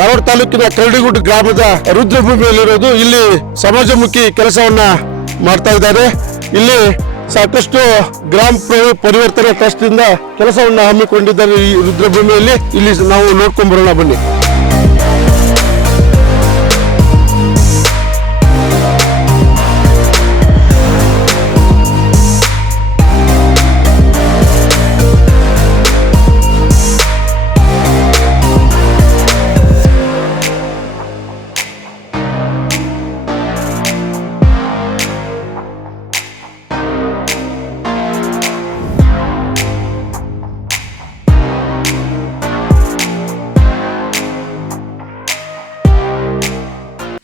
ಧಾರವಾಡ ತಾಲೂಕಿನ ಕರಡಿಗುಡ್ಡ ಗ್ರಾಮದ ರುದ್ರಭೂಮಿಯಲ್ಲಿರೋದು. ಇಲ್ಲಿ ಸಮಾಜಮುಖಿ ಕೆಲಸವನ್ನ ಮಾಡ್ತಾ ಇದ್ದಾರೆ. ಇಲ್ಲಿ ಸಾಕಷ್ಟು ಗ್ರಾಮ ಪರಿವರ್ತನಾ ಟ್ರಸ್ಟ್ ಇಂದ ಕೆಲಸವನ್ನ ಹಮ್ಮಿಕೊಂಡಿದ್ದಾರೆ ಈ ರುದ್ರಭೂಮಿಯಲ್ಲಿ. ಇಲ್ಲಿ ನಾವು ನೋಡ್ಕೊಂಡ್ ಬರೋಣ ಬನ್ನಿ.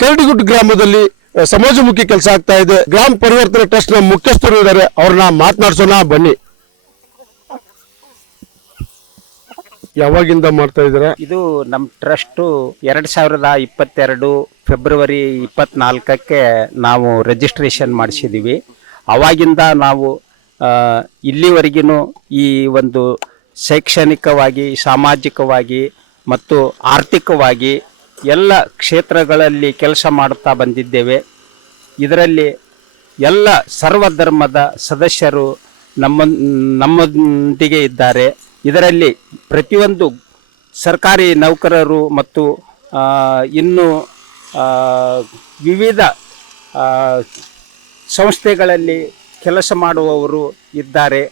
ಕರಡಿಗುಡ್ಡ ಗ್ರಾಮದಲ್ಲಿ ಸಮಾಜಮುಖಿ ಕೆಲಸ ಆಗ್ತಾ ಇದೆ. ಗ್ರಾಮ ಪರಿವರ್ತನಾ ಟ್ರಸ್ಟ್ ನ ಮುಖ್ಯಸ್ಥರು ಇದ್ದಾರೆ, ಅವ್ರನ್ನ ಮಾತನಾಡ್ಸೋಣ ಬನ್ನಿ. ಯಾವಾಗಿಂದ ಮಾಡ್ತಾ ಇದ್ದೀರಾ? ಇದು ನಮ್ಮ ಟ್ರಸ್ಟ್ 2022 ಫೆಬ್ರವರಿ 24ಕ್ಕೆ ನಾವು ರಿಜಿಸ್ಟ್ರೇಷನ್ ಮಾಡಿಸಿದ್ದೀವಿ. ಅವಾಗಿಂದ ನಾವು ಇಲ್ಲಿವರೆಗೂ ಈ ಒಂದು ಶೈಕ್ಷಣಿಕವಾಗಿ, ಸಾಮಾಜಿಕವಾಗಿ ಮತ್ತು ಆರ್ಥಿಕವಾಗಿ ಎಲ್ಲ ಕ್ಷೇತ್ರಗಳಲ್ಲಿ ಕೆಲಸ ಮಾಡುತ್ತಾ ಬಂದಿದ್ದೇವೆ. ಇದರಲ್ಲಿ ಎಲ್ಲ ಸರ್ವಧರ್ಮದ ಸದಸ್ಯರು ನಮ್ಮೊಂದಿಗೆ ಇದ್ದಾರೆ. ಇದರಲ್ಲಿ ಪ್ರತಿಯೊಂದು ಸರ್ಕಾರಿ ನೌಕರರು ಮತ್ತು ಇನ್ನು ವಿವಿಧ ಸಂಸ್ಥೆಗಳಲ್ಲಿ ಕೆಲಸ ಮಾಡುವವರು ಇದ್ದಾರೆ.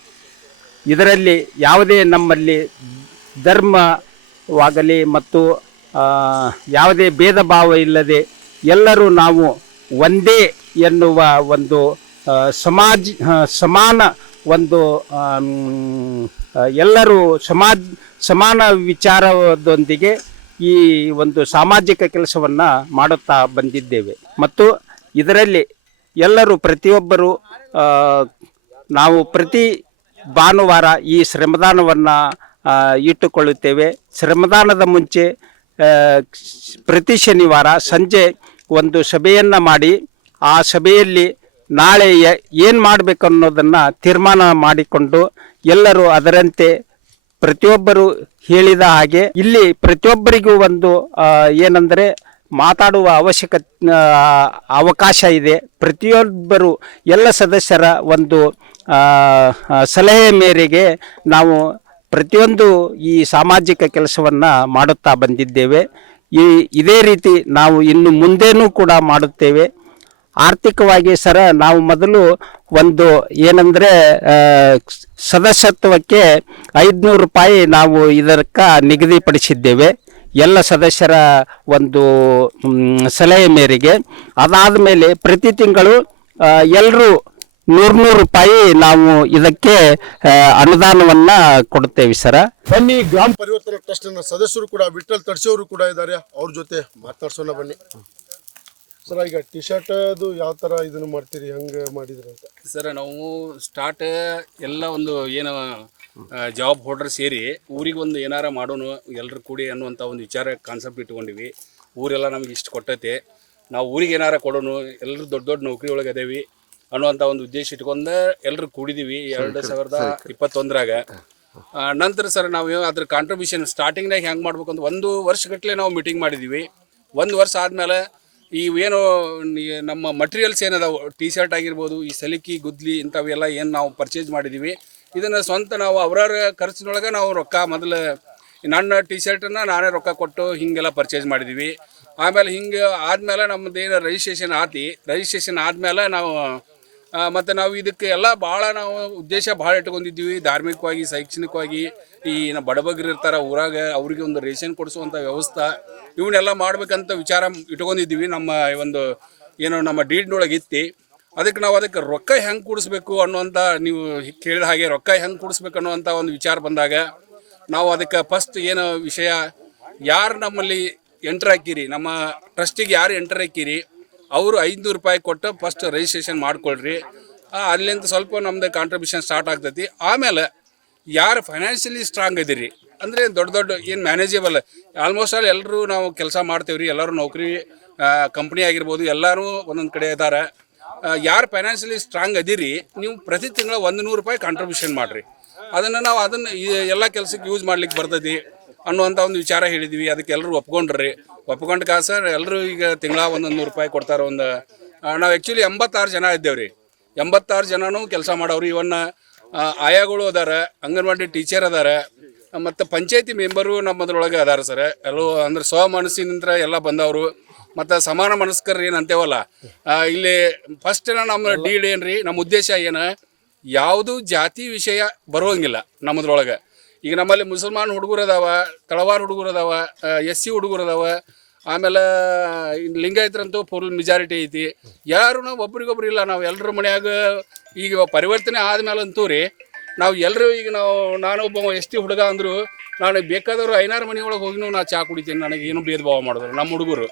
ಇದರಲ್ಲಿ ಯಾವುದೇ ನಮ್ಮಲ್ಲಿ ಧರ್ಮವಾಗಲಿ ಮತ್ತು ಯಾವುದೇ ಭೇದ ಭಾವ ಇಲ್ಲದೆ ಎಲ್ಲರೂ ನಾವು ಒಂದೇ ಎನ್ನುವ ಒಂದು ಸಮಾನ ಒಂದು ಎಲ್ಲರೂ ಸಮಾನ ವಿಚಾರದೊಂದಿಗೆ ಈ ಒಂದು ಸಾಮಾಜಿಕ ಕೆಲಸವನ್ನು ಮಾಡುತ್ತಾ ಬಂದಿದ್ದೇವೆ. ಮತ್ತು ಇದರಲ್ಲಿ ಎಲ್ಲರೂ ಪ್ರತಿಯೊಬ್ಬರು ನಾವು ಪ್ರತಿ ಭಾನುವಾರ ಈ ಶ್ರಮದಾನವನ್ನು ಇಟ್ಟುಕೊಳ್ಳುತ್ತೇವೆ. ಶ್ರಮದಾನದ ಮುಂಚೆ ಪ್ರತಿ ಶನಿವಾರ ಸಂಜೆ ಒಂದು ಸಭೆಯನ್ನು ಮಾಡಿ ಆ ಸಭೆಯಲ್ಲಿ ನಾಳೆ ಏನು ಮಾಡಬೇಕು ಅನ್ನೋದನ್ನು ತೀರ್ಮಾನ ಮಾಡಿಕೊಂಡು ಎಲ್ಲರೂ ಅದರಂತೆ ಪ್ರತಿಯೊಬ್ಬರು ಹೇಳಿದ ಹಾಗೆ ಇಲ್ಲಿ ಪ್ರತಿಯೊಬ್ಬರಿಗೂ ಒಂದು ಏನಂದರೆ ಮಾತಾಡುವ ಅವಕಾಶ ಇದೆ. ಪ್ರತಿಯೊಬ್ಬರು ಎಲ್ಲ ಸದಸ್ಯರ ಒಂದು ಸಲಹೆ ಮೇರೆಗೆ ನಾವು ಪ್ರತಿಯೊಂದು ಈ ಸಾಮಾಜಿಕ ಕೆಲಸವನ್ನು ಮಾಡುತ್ತಾ ಬಂದಿದ್ದೇವೆ. ಇದೇ ರೀತಿ ನಾವು ಇನ್ನು ಮುಂದೇನೂ ಕೂಡ ಮಾಡುತ್ತೇವೆ. ಆರ್ಥಿಕವಾಗಿ ನಾವು ಮೊದಲು ಒಂದು ಏನಂದರೆ ಸದಸ್ಯತ್ವಕ್ಕೆ 500 ರೂಪಾಯಿ ನಾವು ಇದಕ್ಕೆ ನಿಗದಿಪಡಿಸಿದ್ದೇವೆ ಎಲ್ಲ ಸದಸ್ಯರ ಒಂದು ಸಲಹೆ ಮೇರೆಗೆ. ಅದಾದ ಮೇಲೆ ಪ್ರತಿ ತಿಂಗಳು ಎಲ್ಲರೂ 100 ರೂಪಾಯಿ ನಾವು ಇದಕ್ಕೆ ಅನುದಾನವನ್ನ ಕೊಡುತ್ತೇವೆ ಸರ. ಬನ್ನಿ, ಗ್ರಾಮ ಪರಿವರ್ತನಾ ಟ್ರಸ್ಟ್ ನ ಸದಸ್ಯರು ಕೂಡ ವಿಠಲ್ ತಡ್ಸಿಯವರು ಕೂಡ ಇದ್ದಾರೆ, ಅವ್ರ ಜೊತೆ ಮಾತಾಡ್ಸೋಣ ಬನ್ನಿ. ಸರ್, ಈಗ ಟಿ ಶರ್ಟ್ ಅದು ಯಾವ ತರ ಇದನ್ನು ಮಾಡ್ತೀರಿ, ಹಂಗೆ ಮಾಡಿದ್ರಿ ಅಂತ? ಸರ್, ನಾವು ಸ್ಟಾರ್ಟ್ ಎಲ್ಲ ಒಂದು ಏನು ಜಾಬ್ ಹೋಲ್ಡರ್ ಸೇರಿ ಊರಿಗೆ ಒಂದು ಏನಾರ ಮಾಡೋನು ಎಲ್ಲರೂ ಕೂಡಿ ಅನ್ನುವಂಥ ಒಂದು ವಿಚಾರ ಕಾನ್ಸೆಪ್ಟ್ ಇಟ್ಕೊಂಡಿವಿ. ಊರೆಲ್ಲ ನಮ್ಗೆ ಇಷ್ಟು ಕೊಟ್ಟೈತೆ, ನಾವು ಊರಿಗೆ ಏನಾರ ಕೊಡೋನು, ಎಲ್ಲರೂ ದೊಡ್ಡ ದೊಡ್ಡ ನೌಕರಿ ಒಳಗೆ ಅದೇವಿ ಅನ್ನುವಂಥ ಒಂದು ಉದ್ದೇಶ ಇಟ್ಕೊಂಡು ಎಲ್ಲರೂ ಕೂಡಿದ್ದೀವಿ 2021ರಾಗ. ನಂತರ ಸರ್ ನಾವು ಅದ್ರ ಕಾಂಟ್ರಿಬ್ಯೂಷನ್ ಸ್ಟಾರ್ಟಿಂಗ್ನಾಗ ಹೆಂಗೆ ಮಾಡ್ಬೇಕಂತ 1 ವರ್ಷಗಟ್ಟಲೆ ನಾವು ಮೀಟಿಂಗ್ ಮಾಡಿದ್ದೀವಿ. 1 ವರ್ಷ ಆದಮೇಲೆ ಈ ಏನು ನಮ್ಮ ಮಟೀರಿಯಲ್ಸ್ ಏನದಾವು, ಟಿ ಶರ್ಟ್ ಆಗಿರ್ಬೋದು, ಈ ಸಲಿಕಿ ಗುದ್ಲಿ ಇಂಥವೆಲ್ಲ ಏನು ನಾವು ಪರ್ಚೇಸ್ ಮಾಡಿದ್ದೀವಿ, ಇದನ್ನು ಸ್ವಂತ ನಾವು ಅವರವ್ರ ಖರ್ಚಿನೊಳಗೆ ನಾವು ರೊಕ್ಕ ಮೊದಲು ನನ್ನ ಟಿ ಶರ್ಟನ್ನು ನಾನೇ ರೊಕ್ಕ ಕೊಟ್ಟು ಹೀಗೆಲ್ಲ ಪರ್ಚೇಸ್ ಮಾಡಿದ್ದೀವಿ. ಆಮೇಲೆ ಹಿಂಗೆ ಆದಮೇಲೆ ನಮ್ಮದೇನು ರಿಜಿಸ್ಟ್ರೇಷನ್ ಆದಮೇಲೆ ನಾವು ಮತ್ತು ನಾವು ಇದಕ್ಕೆ ಎಲ್ಲ ಭಾಳ ನಾವು ಉದ್ದೇಶ ಭಾಳ ಇಟ್ಕೊಂಡಿದ್ದೀವಿ. ಧಾರ್ಮಿಕವಾಗಿ, ಶೈಕ್ಷಣಿಕವಾಗಿ ಈ ಬಡಬಗ್ರು ಇರ್ತಾರೆ ಊರಾಗ, ಅವರಿಗೆ ಒಂದು ರೇಷನ್ ಕೊಡಿಸುವಂಥ ವ್ಯವಸ್ಥೆ ಇವನ್ನೆಲ್ಲ ಮಾಡ್ಬೇಕಂತ ವಿಚಾರ ಇಟ್ಕೊಂಡಿದ್ದೀವಿ. ನಮ್ಮ ಒಂದು ಏನು ನಮ್ಮ ಡೀಡ್ನೊಳಗೆ ಇತ್ತು. ಅದಕ್ಕೆ ರೊಕ್ಕ ಹೆಂಗೆ ಕೂಡಿಸ್ಬೇಕು ಅನ್ನುವಂಥ, ನೀವು ಕೇಳಿದ ಹಾಗೆ ರೊಕ್ಕ ಹೆಂಗೆ ಕೂಡಿಸ್ಬೇಕು ಅನ್ನುವಂಥ ಒಂದು ವಿಚಾರ ಬಂದಾಗ ನಾವು ಅದಕ್ಕೆ ಫಸ್ಟ್ ಏನು ವಿಷಯ, ಯಾರು ನಮ್ಮಲ್ಲಿ ಎಂಟ್ರ್ ಹಾಕಿರಿ, ನಮ್ಮ ಟ್ರಸ್ಟಿಗೆ ಯಾರು ಎಂಟ್ರ್ ಹಾಕಿರಿ ಅವರು 500 ರೂಪಾಯಿ ಕೊಟ್ಟು ಫಸ್ಟ್ ರಿಜಿಸ್ಟ್ರೇಷನ್ ಮಾಡ್ಕೊಳ್ರಿ. ಅಲ್ಲಿಂದ ಸ್ವಲ್ಪ ನಮ್ದು ಕಾಂಟ್ರಿಬ್ಯೂಷನ್ ಸ್ಟಾರ್ಟ್ ಆಗ್ತೈತಿ. ಆಮೇಲೆ ಯಾರು ಫೈನಾನ್ಷಿಯಲಿ ಸ್ಟ್ರಾಂಗ್ ಇದ್ದೀರಿ ಅಂದರೆ ದೊಡ್ಡ ಏನು ಮ್ಯಾನೇಜೇಬಲ್, ಆಲ್ಮೋಸ್ಟ್ ಆಲ್ ಎಲ್ಲರೂ ನಾವು ಕೆಲಸ ಮಾಡ್ತೇವ್ರಿ, ಎಲ್ಲರೂ ನೌಕರಿ ಕಂಪ್ನಿ ಆಗಿರ್ಬೋದು, ಎಲ್ಲರೂ ಒಂದೊಂದು ಕಡೆ ಇದ್ದಾರೆ. ಯಾರು ಫೈನಾನ್ಷಿಯಲಿ ಸ್ಟ್ರಾಂಗ್ ಅದೀರಿ ನೀವು ಪ್ರತಿ ತಿಂಗಳು 100 ರೂಪಾಯಿ ಕಾಂಟ್ರಿಬ್ಯೂಷನ್ ಮಾಡಿರಿ. ಅದನ್ನು ಎಲ್ಲ ಕೆಲಸಕ್ಕೆ ಯೂಸ್ ಮಾಡ್ಲಿಕ್ಕೆ ಬರ್ತೈತಿ ಅನ್ನುವಂಥ ಒಂದು ವಿಚಾರ ಹೇಳಿದ್ವಿ. ಅದಕ್ಕೆ ಎಲ್ಲರೂ ಒಪ್ಕೊಂಡ್ರಿ. ಒಪ್ಕೊಂಡು ಕಾಸು ಎಲ್ಲರೂ ಈಗ ತಿಂಗಳ ಒಂದೊಂದು ರೂಪಾಯಿ ಕೊಡ್ತಾರೆ. ನಾವು ಆ್ಯಕ್ಚುಲಿ 86 ಜನ ಇದ್ದೇವೆ ರೀ. 86 ಜನನೂ ಕೆಲಸ ಮಾಡೋರು. ಇವನ್ನ ಆಯಾಗಳು ಅದಾರ, ಅಂಗನವಾಡಿ ಟೀಚರ್ ಅದಾರ, ಮತ್ತು ಪಂಚಾಯತಿ ಮೆಂಬರು ನಮ್ಮದ್ರೊಳಗೆ ಅದಾರ ಸರ್. ಎಲ್ಲೂ ಅಂದ್ರೆ ಸ್ವಮನಸ್ಸಿನಿಂದ ಎಲ್ಲ ಬಂದವರು, ಮತ್ತು ಸಮಾನ ಮನಸ್ಕರು ಏನು ಅಂತೇವಲ್ಲ ಇಲ್ಲಿ. ಫಸ್ಟ್ ನಮ್ಮ ಡೀಡ್ ಏನು ರೀ, ನಮ್ಮ ಉದ್ದೇಶ ಏನು, ಯಾವುದು ಜಾತಿ ವಿಷಯ ಬರುವಂಗಿಲ್ಲ ನಮ್ಮದ್ರೊಳಗೆ. ಈಗ ನಮ್ಮಲ್ಲಿ ಮುಸಲ್ಮಾನ್ ಹುಡುಗರು ಅದಾವ, ತಳವಾರ ಹುಡುಗರು ಅದಾವ, SC ಹುಡುಗರು ಅದಾವ, ಆಮೇಲೆ ಲಿಂಗಾಯತರಂತೂ ಫುಲ್ ಮೆಜಾರಿಟಿ ಐತಿ. ಯಾರು ನಾವು ಒಬ್ರಿಗೊಬ್ರು ಇಲ್ಲ. ನಾವು ಎಲ್ಲರ ಮನ್ಯಾಗ ಈಗ ಪರಿವರ್ತನೆ ಆದ್ಮೇಲಂತೂ ರೀ ನಾವು ಎಲ್ಲರೂ ಈಗ ನಾನೊಬ್ಬ ST ಹುಡುಗ ಅಂದರು ನಾನು ಬೇಕಾದವರು 5 ಮನೆ ಒಳಗೆ ಹೋಗಿನೂ ನಾ ಚಾ ಕುಡಿತೀನಿ. ನನಗೆ ಏನು ಭೇದ ಭಾವ ಮಾಡಿದ್ರು ನಮ್ಮ ಹುಡುಗರು.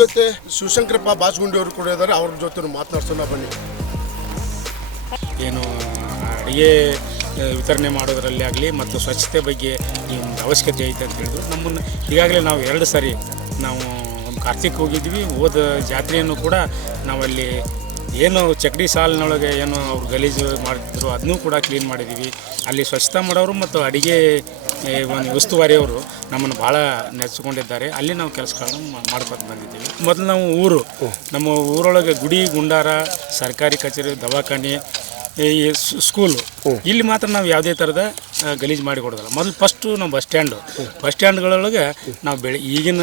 ಜೊತೆ ಶಿವಶಂಕರಪ್ಪ ಬಾಸ್ಗುಂಡಿ ಅವರು ಕೂಡ ಇದ್ದಾರೆ. ಅವ್ರ ಜೊತೆ ಮಾತನಾಡ್ಸೋಣ ಬನ್ನಿ. ಏನು ಅಡುಗೆ ವಿತರಣೆ ಮಾಡೋದರಲ್ಲಿ ಆಗಲಿ ಮತ್ತು ಸ್ವಚ್ಛತೆ ಬಗ್ಗೆ ಈ ಒಂದು ಅವಶ್ಯಕತೆ ಐತೆ ಅಂತ ಹೇಳಿದ್ರು. ನಮ್ಮನ್ನು ಈಗಾಗಲೇ ನಾವು 2 ಸಾರಿ ನಾವು ಒಂದು ಕಾರ್ತಿಕ್ ಹೋಗಿದ್ವಿ. ಹೋದ ಜಾತ್ರೆಯನ್ನು ಕೂಡ ನಾವಲ್ಲಿ ಏನು ಚಕ್ಡಿ ಸಾಲಿನೊಳಗೆ ಏನು ಅವ್ರು ಗಲೀಜು ಮಾಡ್ತಿದ್ರು ಅದನ್ನೂ ಕೂಡ ಕ್ಲೀನ್ ಮಾಡಿದ್ದೀವಿ. ಅಲ್ಲಿ ಸ್ವಚ್ಛತಾ ಮಾಡೋರು ಮತ್ತು ಅಡುಗೆ ಒಂದು ಉಸ್ತುವಾರಿಯವರು ನಮ್ಮನ್ನು ಭಾಳ ನೆಚ್ಚಿಕೊಂಡಿದ್ದಾರೆ. ಅಲ್ಲಿ ನಾವು ಕೆಲಸಗಳನ್ನು ಮಾಡ್ಕೊಂಡು ಬಂದಿದ್ದೀವಿ. ಮೊದಲು ನಾವು ನಮ್ಮ ಊರೊಳಗೆ ಗುಡಿ, ಗುಂಡಾರ, ಸರ್ಕಾರಿ ಕಚೇರಿ, ದವಾಖಾನೆ, ಈ ಸ್ಕೂಲು, ಇಲ್ಲಿ ಮಾತ್ರ ನಾವು ಯಾವುದೇ ಥರದ ಗಲೀಜು ಮಾಡಿ ಕೊಡೋದಿಲ್ಲ. ಮೊದಲು ಫಸ್ಟು ನಾವು ಬಸ್ ಸ್ಟ್ಯಾಂಡ್ಗಳೊಳಗೆ ನಾವು ಈಗಿನ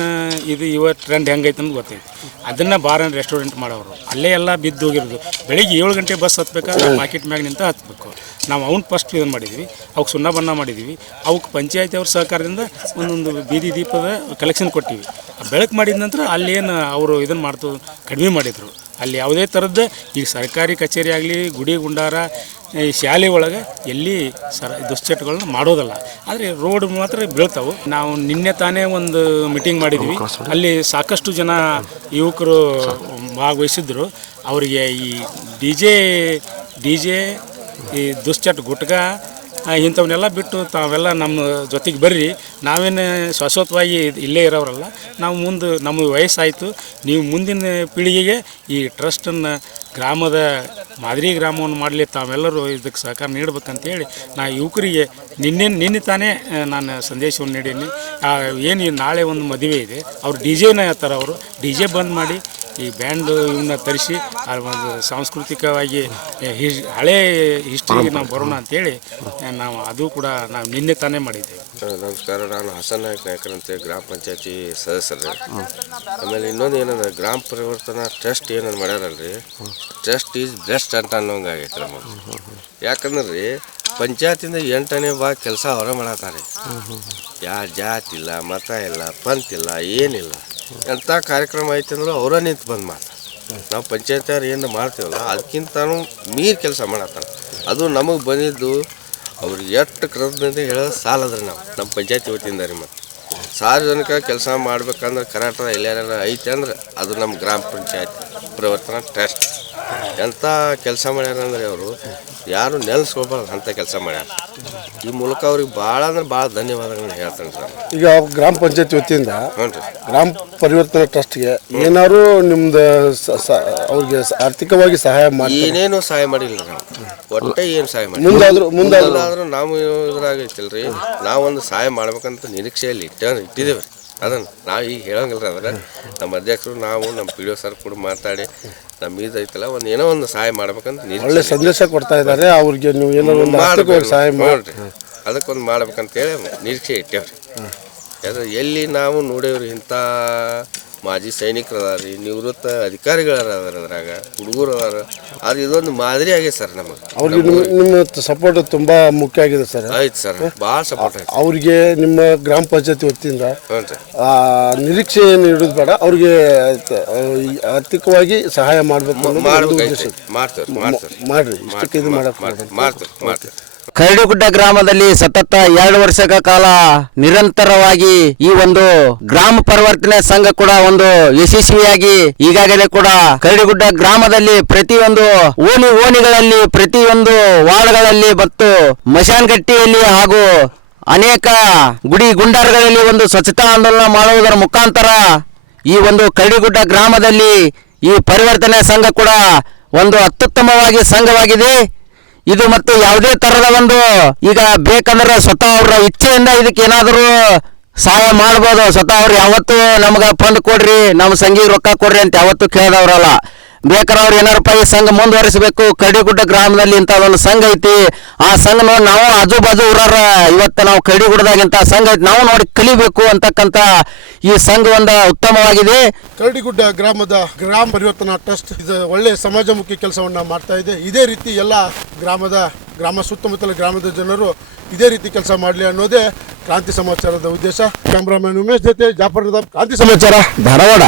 ಇವ ಟ್ರೆಂಡ್ ಹೆಂಗೈತೆ ಅಂತ ಗೊತ್ತೈತಿ. ಅದನ್ನು ಬಾರ್ ಆ್ಯಂಡ್ ರೆಸ್ಟೋರೆಂಟ್ ಮಾಡೋರು ಅಲ್ಲೇ ಎಲ್ಲ ಬಿದ್ದು ಹೋಗಿರೋದು. ಬೆಳಿಗ್ಗೆ 7 ಗಂಟೆ ಬಸ್ ಹತ್ಬೇಕಾದ್ರೆ ಮಾರ್ಕೆಟ್ ಮ್ಯಾಗ್ ನಿಂತ ಹತ್ಬೇಕು. ನಾವು ಫಸ್ಟ್ ಇದನ್ನು ಮಾಡಿದ್ದೀವಿ. ಅವಕ್ಕೆ ಸುಣ್ಣ ಬಣ್ಣ ಮಾಡಿದ್ದೀವಿ. ಅವಕ್ಕೆ ಪಂಚಾಯತಿ ಅವ್ರ ಸಹಕಾರದಿಂದ ಒಂದೊಂದು ಬೀದಿ ದೀಪದ ಕಲೆಕ್ಷನ್ ಕೊಟ್ಟಿವಿ. ಬೆಳಕು ಮಾಡಿದ ನಂತರ ಅಲ್ಲೇನು ಅವರು ಇದನ್ನು ಮಾಡ್ತು ಕಡಿಮೆ ಮಾಡಿದರು. ಅಲ್ಲಿ ಯಾವುದೇ ಥರದ್ದು ಈಗ ಸರ್ಕಾರಿ ಕಚೇರಿ ಆಗಲಿ, ಗುಡಿ ಗುಂಡಾರ, ಈ ಶಾಲೆ ಒಳಗೆ ಎಲ್ಲಿ ದುಶ್ಚಟಗಳನ್ನ ಮಾಡೋದಲ್ಲ. ಆದರೆ ರೋಡ್ ಮಾತ್ರ ಬೀಳ್ತಾವೆ. ನಾವು ನಿನ್ನೆ ತಾನೇ ಒಂದು ಮೀಟಿಂಗ್ ಮಾಡಿದ್ವಿ. ಅಲ್ಲಿ ಸಾಕಷ್ಟು ಜನ ಯುವಕರು ಭಾಗವಹಿಸಿದ್ರು. ಅವರಿಗೆ ಈ ಡಿ ಜೆ ಈ ದುಶ್ಚಟ ಗುಟ್ಕ ಇಂಥವನ್ನೆಲ್ಲ ಬಿಟ್ಟು ತಾವೆಲ್ಲ ನಮ್ಮ ಜೊತೆಗೆ ಬರ್ರಿ. ನಾವೇನು ಶಾಶ್ವತವಾಗಿ ಇಲ್ಲೇ ಇರೋರಲ್ಲ. ನಾವು ಮುಂದೆ ನಮಗೆ ವಯಸ್ಸಾಯಿತು, ನೀವು ಮುಂದಿನ ಪೀಳಿಗೆಗೆ ಈ ಟ್ರಸ್ಟನ್ನು ಗ್ರಾಮದ ಮಾದರಿ ಗ್ರಾಮವನ್ನು ಮಾಡಲಿ ತಾವೆಲ್ಲರೂ ಇದಕ್ಕೆ ಸಹಕಾರ ನೀಡಬೇಕಂತೇಳಿ ನಾ ಯುವಕರಿಗೆ ನಿನ್ನೆ ತಾನೇ ನಾನು ಸಂದೇಶವನ್ನು ನೀಡೀನಿ. ಏನು ನಾಳೆ ಒಂದು ಮದುವೆ ಇದೆ, ಅವ್ರು DJನ ಅವರು DJ ಬಂದ್ ಮಾಡಿ ಈ ಬ್ಯಾಂಡ್ ಇವನ್ನ ತರಿಸಿ ಒಂದು ಸಾಂಸ್ಕೃತಿಕವಾಗಿ ಹಳೇ ಹಿಸ್ಟ್ರಿಗೆ ನಾವು ಬರೋಣ ಅಂತೇಳಿ ನಾವು ಅದು ಕೂಡ ನಾವು ನಿನ್ನೆ ತಾನೇ ಮಾಡಿದ್ದೇವೆ. ನಮಸ್ಕಾರ, ನಾನು ಹಸನ್ ನಾಯಕರ್ ಅಂತೇಳಿ ಗ್ರಾಮ ಪಂಚಾಯತಿ ಸದಸ್ಯರು. ಆಮೇಲೆ ಇನ್ನೊಂದು ಏನಂದ್ರೆ ಗ್ರಾಮ ಪರಿವರ್ತನಾ ಟ್ರಸ್ಟ್ ಏನಂದು ಮಾಡ್ಯಾರಲ್ರಿ, ಟ್ರಸ್ಟ್ ಈಸ್ ಬೆಸ್ಟ್ ಅಂತ ಅನ್ನೋಂಗೆ ಆಗೈತೆ ನಮಗೆ. ಯಾಕಂದ್ರೆ ರೀ ಪಂಚಾಯತಿಂದ 8ನೇ ಭಾಗ ಕೆಲಸ ಹೊರ ಮಾಡತ್ತಾರೆ. ಯಾರು ಜಾತಿ ಇಲ್ಲ, ಮತ ಇಲ್ಲ, ಪಂತ್ ಇಲ್ಲ, ಏನಿಲ್ಲ. ಎಂಥ ಕಾರ್ಯಕ್ರಮ ಐತೆ ಅಂದ್ರೆ ಅವರ ನಿಂತು ಬಂದು ಮಾಡ್ತಾರೆ. ನಾವು ಪಂಚಾಯತಿಯವ್ರು ಏನು ಮಾಡ್ತೀವಲ್ಲ ಅದಕ್ಕಿಂತನೂ ಮೀರಿ ಕೆಲಸ ಮಾಡತ್ತಾರೆ. ಅದು ನಮಗೆ ಬಂದಿದ್ದು ಅವ್ರಿಗೆ ಎಷ್ಟು ಕೃತಜ್ಞತೆ ಹೇಳೋದು ಸಾಲದ್ರಿ. ನಾವು ನಮ್ಮ ಪಂಚಾಯತಿ ವತಿಯಿಂದ ರೀ ಮತ್ತು ಸಾರ್ವಜನಿಕ ಕೆಲಸ ಮಾಡ್ಬೇಕಂದ್ರೆ ಕರಾಟ ಎಲ್ಲಾರ ಐತೆ ಅಂದ್ರೆ ಅದು ನಮ್ಮ ಗ್ರಾಮ ಪಂಚಾಯತ್ ಪರಿವರ್ತನಾ ಟ್ರಸ್ಟ್. ಎಂಥ ಕೆಲಸ ಮಾಡ್ಯಾರಂದ್ರೆ ಅವರು ಯಾರು ನೆಲೆಸ್ಕೊಳ್ಬಾರ್ದು ಅಂಥ ಕೆಲಸ ಮಾಡ್ಯಾರ. ಈ ಮೂಲಕ ಅವ್ರಿಗೆ ಭಾಳ ಅಂದ್ರೆ ಭಾಳ ಧನ್ಯವಾದಗಳನ್ನ ಹೇಳ್ತೇನೆ ಸರ್. ಈಗ ಗ್ರಾಮ ಪಂಚಾಯತ್ ವತಿಯಿಂದ ಹ್ಞೂ ರೀ, ಗ್ರಾಮ ಪರಿವರ್ತನಾ ಟ್ರಸ್ಟ್ಗೆ ಏನಾದ್ರು ನಿಮ್ದು ಅವ್ರಿಗೆ ಆರ್ಥಿಕವಾಗಿ ಸಹಾಯ ಮಾಡಿ? ಏನೇನು ಸಹಾಯ ಮಾಡಿಲ್ಲ ನಾವು, ಒಟ್ಟೆ ಏನು ಸಹಾಯ ಮಾಡಿ ಮುಂದಾದ್ರೂ ನಾವು ಇದ್ರಾಗೈತಿಲ್ರಿ. ನಾವೊಂದು ಸಹಾಯ ಮಾಡ್ಬೇಕಂತ ನಿರೀಕ್ಷೆಯಲ್ಲಿ ಇಟ್ಟಿದ್ದೇವೆ ರೀ. ಅದನ್ನು ನಾವು ಈಗ ಹೇಳಂಗಿಲ್ಲ. ಅಂದ್ರೆ ನಮ್ಮ ಅಧ್ಯಕ್ಷರು ನಾವು ನಮ್ಮ PDO ಸರ್ ಕೂಡ ಮಾತಾಡಿ ನಮ್ಮ ಇದೈತಲ್ಲ ಏನೋ ಒಂದು ಸಹಾಯ ಮಾಡ್ಬೇಕಂತ ಒಳ್ಳೆ ಸಂದೇಶ ಕೊಡ್ತಾ ಇದ್ದಾರೆ. ಅವ್ರಿಗೆ ನೀವು ಏನೋ ಒಂದು ಆರ್ಥಿಕವಾಗಿ ಸಹಾಯ ಮಾಡ್ರಿ, ಅದಕ್ಕೊಂದು ಮಾಡ್ಬೇಕಂತೇಳಿ ನಿರೀಕ್ಷೆ ಇಟ್ಟೇವ್ರಿ. ಅದು ಎಲ್ಲಿ ನಾವು ನೋಡೇವ್ರಿ ಇಂಥ ಮಾಜಿ ಸೈನಿಕರು ಅದಾರ ರೀ, ನಿವೃತ್ತ ಅಧಿಕಾರಿಗಳು ಅದಾರ, ಅದ್ರಾಗ ಹುಡುಗರು ಅದಾರ. ಅದು ಇದೊಂದು ಮಾದರಿ ಆಗೈತೆ ಸರ್ ನಮಗೆ. ಅವ್ರಿಗೆ ನಿಮ್ಮ ಸಪೋರ್ಟ್ ತುಂಬಾ ಮುಖ್ಯ ಆಗಿದೆ ಸರ್. ಆಯ್ತು ಸರ್, ಭಾಳ ಸಪೋರ್ಟ್ ಆಯ್ತು ಅವ್ರಿಗೆ ನಿಮ್ಮ ಗ್ರಾಮ ಪಂಚಾಯತಿ ವತಿಯಿಂದ ಹ್ಞೂ ಸರ್. ನಿರೀಕ್ಷೆ ಏನು ಇಡೋದು ಬೇಡ, ಅವ್ರಿಗೆ ಆರ್ಥಿಕವಾಗಿ ಸಹಾಯ ಮಾಡಬೇಕು ಮಾಡ್ಬೇಕಾಯ್ತು, ಮಾಡ್ತಾರೆ ಮಾಡ್ರಿ. ಇಷ್ಟಕ್ಕೆ ಇದು ಮಾಡ್ತಾರೆ. ಕರಡಿಗುಡ್ಡ ಗ್ರಾಮದಲ್ಲಿ ಸತತ 2 ವರ್ಷಗಳ ಕಾಲ ನಿರಂತರವಾಗಿ ಈ ಒಂದು ಗ್ರಾಮ ಪರಿವರ್ತನೆ ಸಂಘ ಕೂಡ ಒಂದು ಯಶಸ್ವಿಯಾಗಿ ಈಗಾಗಲೇ ಕೂಡ ಕರಡಿಗುಡ್ಡ ಗ್ರಾಮದಲ್ಲಿ ಪ್ರತಿಯೊಂದು ಓಣಿಗಳಲ್ಲಿ ಪ್ರತಿಯೊಂದು ವಾರ್ಡ್ಗಳಲ್ಲಿ ಮತ್ತು ಮಶಾನ್ಗಟ್ಟಿಯಲ್ಲಿ ಹಾಗೂ ಅನೇಕ ಗುಡಿ ಗುಂಡಾರಗಳಲ್ಲಿ ಒಂದು ಸ್ವಚ್ಛತಾ ಆಂದೋಲನ ಮಾಡುವುದರ ಮುಖಾಂತರ ಈ ಒಂದು ಕರಡಿಗುಡ್ಡ ಗ್ರಾಮದಲ್ಲಿ ಈ ಪರಿವರ್ತನೆ ಸಂಘ ಕೂಡ ಒಂದು ಅತ್ಯುತ್ತಮವಾಗಿ ಸಂಘವಾಗಿದೆ. ಇದು ಮತ್ತು ಯಾವುದೇ ತರದ ಒಂದು ಈಗ ಬೇಕಂದ್ರೆ ಸ್ವತಃ ಅವರ ಇಚ್ಛೆಯಿಂದ ಇದಕ್ಕೆ ಏನಾದರೂ ಸಹಾಯ ಮಾಡ್ಬೋದು. ಸ್ವತಃ ಅವ್ರು ಯಾವತ್ತೂ ನಮ್ಗೆ ಫಂಡ್ ಕೊಡ್ರಿ, ನಮ್ಮ ಸಂಘಿಗೆ ರೊಕ್ಕ ಕೊಡ್ರಿ ಅಂತ ಯಾವತ್ತೂ ಕೇಳಿದವ್ರಲ್ಲ. ಬೇಕಾದ್ರೆ ಅವ್ರು ಏನಾರಪ್ಪ ಈ ಸಂಘ ಮುಂದುವರಿಸಬೇಕು, ಕರಡಿಗುಡ್ಡ ಗ್ರಾಮದಲ್ಲಿ ಇಂಥ ಒಂದು ಸಂಘ ಐತಿ, ಆ ಸಂಘ ನೋಡಿ ನಾವು ಆಜು ಬಾಜು ಊರಾರ ಇವತ್ತು ನಾವು ಕರಡಿಗುಡ್ಡದಾಗ ಇಂಥ ಸಂಘ ಐತಿ, ನಾವು ನೋಡಿ ಕಲಿಬೇಕು ಅಂತಕ್ಕಂಥ ಈ ಸಂಘ ಒಂದು ಉತ್ತಮವಾಗಿದೆ. ಕರಡಿಗುಡ್ಡ ಗ್ರಾಮದ ಗ್ರಾಮ ಪರಿವರ್ತನಾ ಟ್ರಸ್ಟ್ ಇದು ಒಳ್ಳೆ ಸಮಾಜಮುಖಿ ಕೆಲಸವನ್ನ ಮಾಡ್ತಾ ಇದೆ. ಇದೇ ರೀತಿ ಎಲ್ಲ ಗ್ರಾಮ ಸುತ್ತಮುತ್ತಲ ಗ್ರಾಮದ ಜನರು ಇದೇ ರೀತಿ ಕೆಲಸ ಮಾಡಲಿ ಅನ್ನೋದೇ ಕ್ರಾಂತಿ ಸಮಾಚಾರದ ಉದ್ದೇಶ. ಕ್ಯಾಮ್ರಾಮನ್ ಉಮೇಶ್ ಜೊತೆ ಜಾಫರ್ ನಿದಾಮ್, ಕ್ರಾಂತಿ ಸಮಾಚಾರ, ಧಾರವಾಡ.